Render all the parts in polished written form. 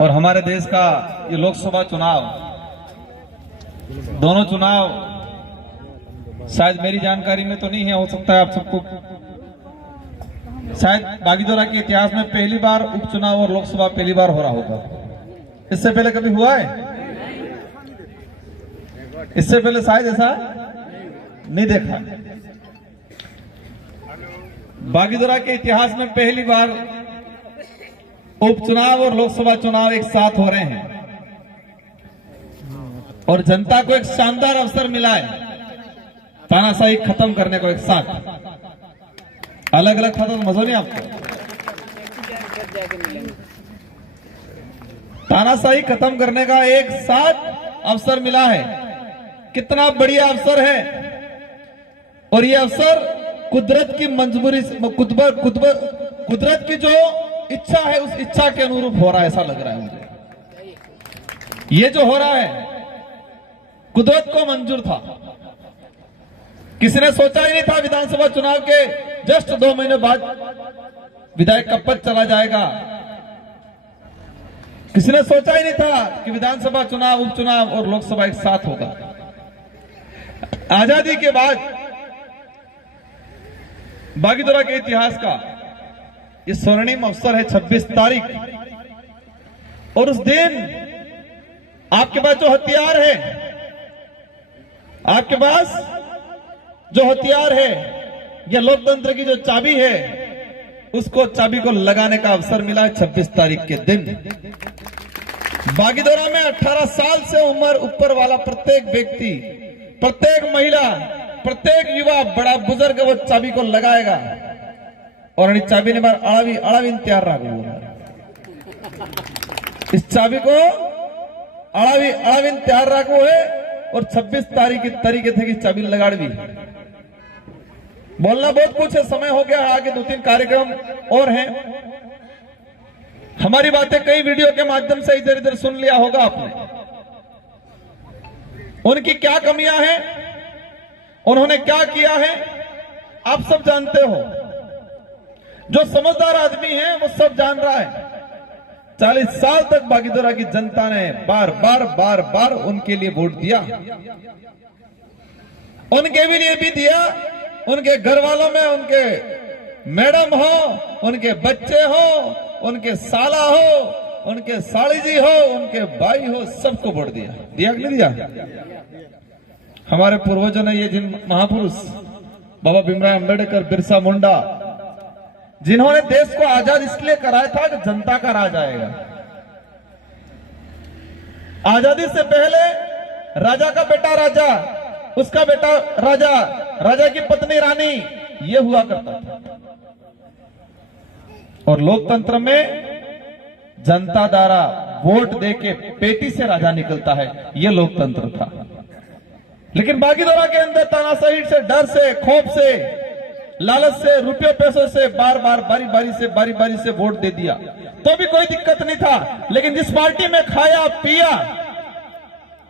और हमारे देश का ये लोकसभा चुनाव, दोनों चुनाव शायद मेरी जानकारी में तो नहीं है, हो सकता है आप सबको, शायद बागीदोरा के इतिहास में पहली बार उपचुनाव और लोकसभा पहली बार हो रहा होगा। इससे पहले कभी हुआ है? इससे पहले शायद ऐसा नहीं देखा। बागीदोरा के इतिहास में पहली बार उपचुनाव और लोकसभा चुनाव एक साथ हो रहे हैं और जनता को एक शानदार अवसर मिला है तानाशाही खत्म करने को। एक साथ अलग अलग खाता तो मजा नहीं आपको। तानाशाही खत्म करने का एक साथ अवसर मिला है। कितना बढ़िया अवसर है। और ये अवसर कुदरत की मंजूरी, कुदरत की जो इच्छा है उस इच्छा के अनुरूप हो रहा है, ऐसा लग रहा है मुझे। ये जो हो रहा है कुदरत को मंजूर था। किसी ने सोचा ही नहीं था विधानसभा चुनाव के जस्ट 2 महीने बाद विधायक का पद चला जाएगा। किसी ने सोचा ही नहीं था कि विधानसभा चुनाव, उपचुनाव और लोकसभा एक साथ होगा। आजादी के बाद बागीदोरा के इतिहास का ये स्वर्णिम अवसर है 26 तारीख। और उस दिन आपके पास जो हथियार है, आपके पास जो हथियार है, यह लोकतंत्र की जो चाबी है, उसको चाबी को लगाने का अवसर मिला है 26 तारीख के दिन। बागीदोरा में 18 साल से उम्र ऊपर वाला प्रत्येक व्यक्ति, प्रत्येक महिला, प्रत्येक युवा, बड़ा बुजुर्ग वो चाबी को लगाएगा। और चाबी ने बार अड़ावी तैयार रखो। इस चाबी को अड़ावी तैयार रखो है। और 26 तारीख की तरीके थे कि चाबी लगाड़वी। बोलना बहुत कुछ है, समय हो गया है, आगे 2-3 कार्यक्रम और हैं। हमारी बातें कई वीडियो के माध्यम से इधर इधर सुन लिया होगा आपने। उनकी क्या कमियां हैं, उन्होंने क्या किया है, आप सब जानते हो। जो समझदार आदमी है वो सब जान रहा है। 40 साल तक बागीदोरा की जनता ने बार बार उनके लिए वोट दिया। उनके भी लिए भी दिया, उनके घर वालों में उनके मैडम हो, उनके बच्चे हो, उनके साला हो, उनके साली जी हो, उनके भाई हो, सबको वोट दिया। दिया कि नहीं दिया? हमारे पूर्वजों ने ये जिन महापुरुष बाबा भीमराव अंबेडकर, बिरसा मुंडा, जिन्होंने देश को आजाद इसलिए कराया था कि जनता का राज आएगा। आजादी से पहले राजा का बेटा राजा, उसका बेटा राजा, राजा की पत्नी रानी, ये हुआ करता था। और लोकतंत्र में जनता द्वारा वोट देके पेटी से राजा निकलता है, ये लोकतंत्र था। लेकिन बागीदोरा के अंदर तानाशाही से, डर से, खौफ से, लालच से, रुपये पैसों से बार बारी बारी से वोट दे दिया तो भी कोई दिक्कत नहीं था। लेकिन जिस पार्टी में खाया पिया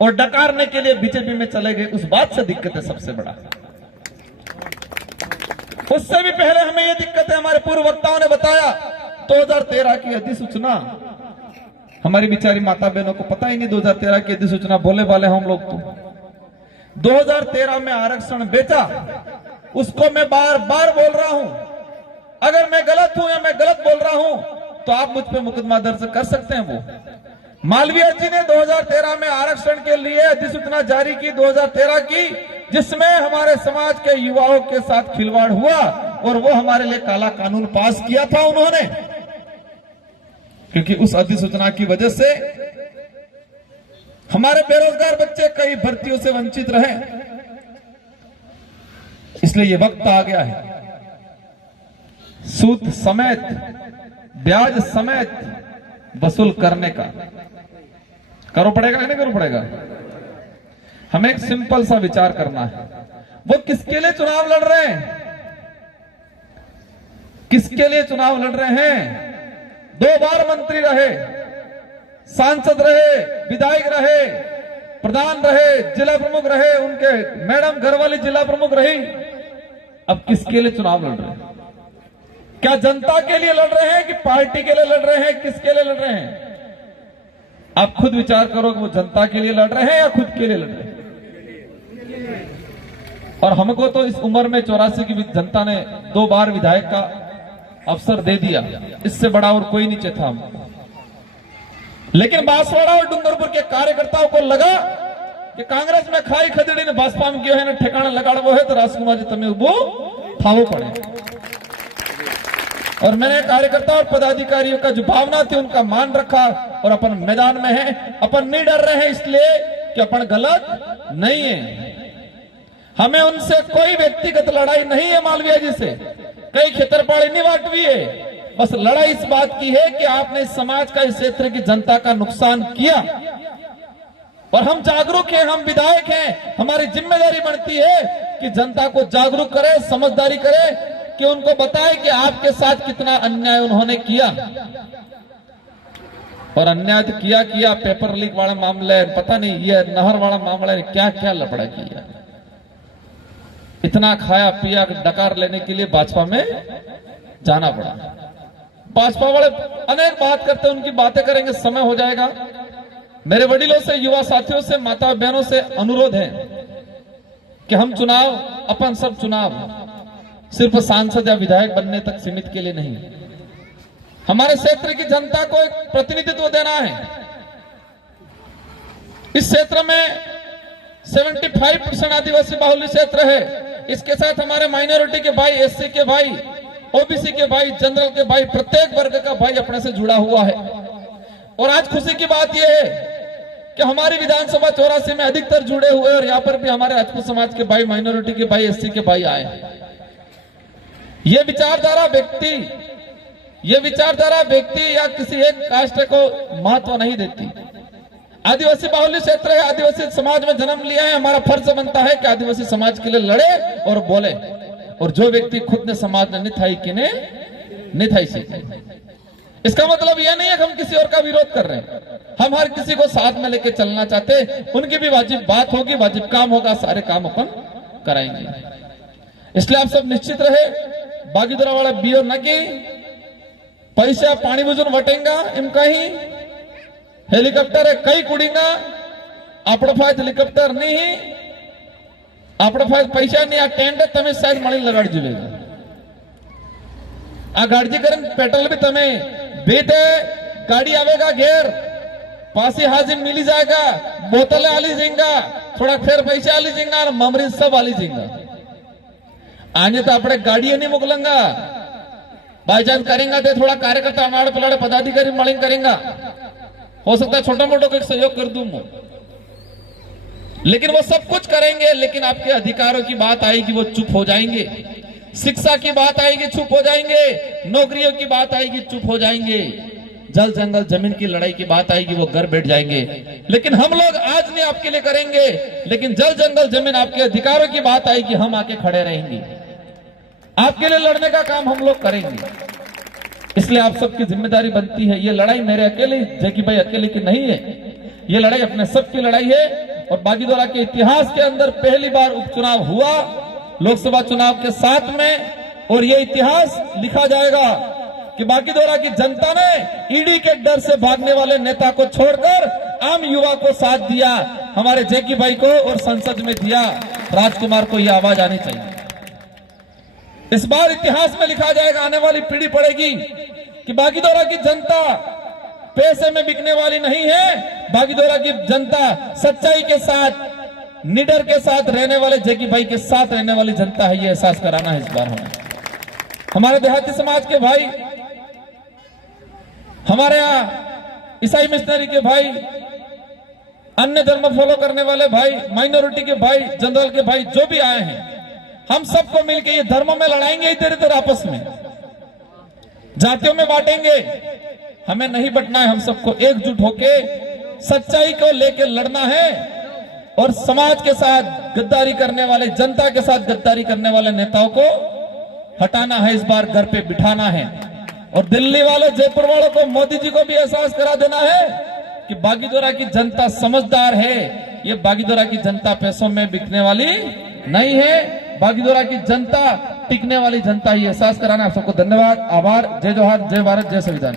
और डकारने के लिए बीजेपी में चले गए, उस बात से दिक्कत है सबसे बड़ा। उससे भी पहले हमें यह दिक्कत है, हमारे पूर्व वक्ताओं ने बताया 2013 की अधिसूचना, हमारी बेचारी माता बहनों को पता ही नहीं 2013 की अधिसूचना, बोले वाले हम लोग तो 2013 में आरक्षण बेचा, उसको मैं बार बार बोल रहा हूं। अगर मैं गलत हूं या मैं गलत बोल रहा हूं तो आप मुझ पे मुकदमा दर्ज कर सकते हैं। वो मालवीय जी ने 2013 में आरक्षण के लिए अधिसूचना जारी की 2013 की, जिसमें हमारे समाज के युवाओं के साथ खिलवाड़ हुआ और वो हमारे लिए काला कानून पास किया था उन्होंने। क्योंकि उस अधिसूचना की वजह से हमारे बेरोजगार बच्चे कई भर्तियों से वंचित रहे। इसलिए ये वक्त आ गया है सूद समेत, ब्याज समेत वसूल करने का। करो पड़ेगा कि नहीं करो पड़ेगा? हमें एक सिंपल सा विचार करना है। वो किसके लिए चुनाव लड़ रहे हैं? किसके लिए चुनाव लड़ रहे हैं? 2 बार मंत्री रहे, सांसद रहे, विधायक रहे, प्रधान रहे, जिला प्रमुख रहे, उनके मैडम घरवाली जिला प्रमुख रही। अब किसके लिए चुनाव लड़ रहे हैं? क्या जनता के लिए लड़ रहे हैं कि पार्टी के लिए लड़ रहे हैं, किसके लिए लड़ रहे हैं? आप खुद विचार करो कि वो जनता के लिए लड़ रहे हैं या खुद के लिए लड़ रहे हैं। और हमको तो इस उम्र में 84 की जनता ने 2 बार विधायक का अवसर दे दिया, इससे बड़ा और कोई नीचे था हमको। लेकिन बांसवाड़ा और डूंगरपुर के कार्यकर्ताओं को लगा कि कांग्रेस में खाई खदड़ी ने भाजपा में क्यों है ना ठिकाना लगाड़ो है, तो राजकुमार जी तुम्हें वो थावो पड़े। और मैंने कार्यकर्ता और पदाधिकारियों का जो भावना थी उनका मान रखा और अपन मैदान में है। अपन नहीं डर रहे हैं इसलिए कि अपन गलत नहीं है। हमें उनसे कोई व्यक्तिगत लड़ाई नहीं है। मालवीय जी से कई क्षेत्रपाड़ी नहीं बांटवी है। बस लड़ाई इस बात की है कि आपने इस समाज का, इस क्षेत्र की जनता का नुकसान किया और हम जागरूक हैं, हम विधायक हैं। हमारी जिम्मेदारी बनती है कि जनता को जागरूक करें, समझदारी करें, कि उनको बताएं कि आपके साथ कितना अन्याय उन्होंने किया। और अन्याय तो किया पेपर लीक वाला मामला है, पता नहीं ये नहर वाला मामला है, क्या क्या लफड़ा किया। इतना खाया पिया डकार लेने के लिए भाजपा में जाना पड़ा। भाजपा वाले अनेक बात करते हैं, उनकी बातें करेंगे, समय हो जाएगा। मेरे वडीलों से, युवा साथियों से, माता बहनों से अनुरोध है कि हम चुनाव, अपन सब चुनाव सिर्फ सांसद या विधायक बनने तक सीमित के लिए नहीं, हमारे क्षेत्र की जनता को एक प्रतिनिधित्व देना है। इस क्षेत्र में 75% आदिवासी बाहुल्य क्षेत्र है। इसके साथ हमारे माइनॉरिटी के भाई, एससी के भाई, ओबीसी के भाई, जनरल के भाई, प्रत्येक वर्ग का भाई अपने से जुड़ा हुआ है। और आज खुशी की बात यह है कि हमारी विधानसभा 84 में अधिकतर जुड़े हुए और यहाँ पर भी हमारे राजपूत समाज के भाई, माइनॉरिटी के भाई, एससी के भाई आए। ये विचारधारा व्यक्ति या किसी एक कास्ट को महत्व नहीं देती। आदिवासी बाहुल्य क्षेत्र है, आदिवासी समाज में जन्म लिया है, हमारा फर्ज बनता है कि आदिवासी समाज के लिए लड़े और बोले। और जो व्यक्ति खुद ने समाज ने निथाई किने निथाई सीखे। इसका मतलब यह नहीं है कि हम किसी और का विरोध कर रहे हैं। हम हर किसी को साथ में लेके चलना चाहते, उनकी भी वाजिब बात होगी, वाजिब काम होगा, सारे काम अपन कराएंगे। इसलिए आप सब निश्चित रहे, बागीदरा वाला बियो न की पैसा पानी बुजुन वटेंगा इम कहीं हेलिकॉप्टर है कई कुड़ींगा आपड़ा फायद हेलिकॉप्टर नहीं आपड़ा फायद पैसा नहीं आ टेंट तमें शायद मणि लगाड़ जुलेगा आ गाड़ी करन पेट्रोल भी तमें बेटे गाड़ी आवेगा घेर पासी हाजिर मिली जाएगा बोतल आली जिंगा थोड़ा फिर पैसा आली जिंगा और ममरी सब आली जिंगा आने तो अपने गाड़ी नहीं मोकलंगा बाईचांस करेंगे तो थोड़ा कार्यकर्ता हमारे पलाड़े पदाधिकारी मलिंग करेंगे हो सकता है छोटा मोटा कोई सहयोग कर दूं लेकिन वो सब कुछ करेंगे लेकिन आपके अधिकारों की बात आएगी वो चुप हो जाएंगे शिक्षा की बात आएगी चुप हो जाएंगे नौकरियों की बात आएगी चुप हो जाएंगे जल जंगल जमीन की लड़ाई की बात आएगी वो घर बैठ जाएंगे लेकिन हम लोग आज नहीं आपके लिए करेंगे लेकिन जल जंगल जमीन आपके अधिकारों की बात आएगी हम आके खड़े रहेंगे आपके लिए लड़ने का काम हम लोग करेंगे इसलिए आप सबकी जिम्मेदारी बनती है ये लड़ाई मेरे अकेले जैकी भाई अकेले की नहीं है ये लड़ाई अपने सबकी लड़ाई है और बागीदोरा के इतिहास के अंदर पहली बार उपचुनाव हुआ लोकसभा चुनाव के साथ में और ये इतिहास लिखा जाएगा कि बागीदोरा की जनता ने ईडी के डर से भागने वाले नेता को छोड़कर आम युवा को साथ दिया हमारे जैकी भाई को और संसद में दिया राजकुमार को यह आवाज आनी चाहिए इस बार इतिहास में लिखा जाएगा आने वाली पीढ़ी पड़ेगी कि बागीदोरा की जनता पैसे में बिकने वाली नहीं है बागीदोरा की जनता सच्चाई के साथ निडर के साथ रहने वाले जैकी भाई के साथ रहने वाली जनता है ये एहसास कराना है इस बार हमें हमारे देहाती समाज के भाई हमारे यहाँ ईसाई मिशनरी के भाई अन्य धर्म फॉलो करने वाले भाई माइनॉरिटी के भाई जनरल के भाई जो भी आए हैं हम सबको मिलकर ये धर्मों में लड़ाएंगे इधर इधर आपस में जातियों में बांटेंगे हमें नहीं बंटना है हम सबको एकजुट होके सच्चाई को लेकर लड़ना है और समाज के साथ गद्दारी करने वाले जनता के साथ गद्दारी करने वाले नेताओं को हटाना है इस बार घर पे बिठाना है और दिल्ली वालों जयपुर वालों को मोदी जी को भी एहसास करा देना है कि बागीदोरा की जनता समझदार है ये बागीदोरा की जनता पैसों में बिकने वाली नहीं है बागीदोरा की जनता टिकने वाली जनता ही एहसास कराना। आप सबको धन्यवाद, आभार। जय जोहार, जय भारत, जय संविधान।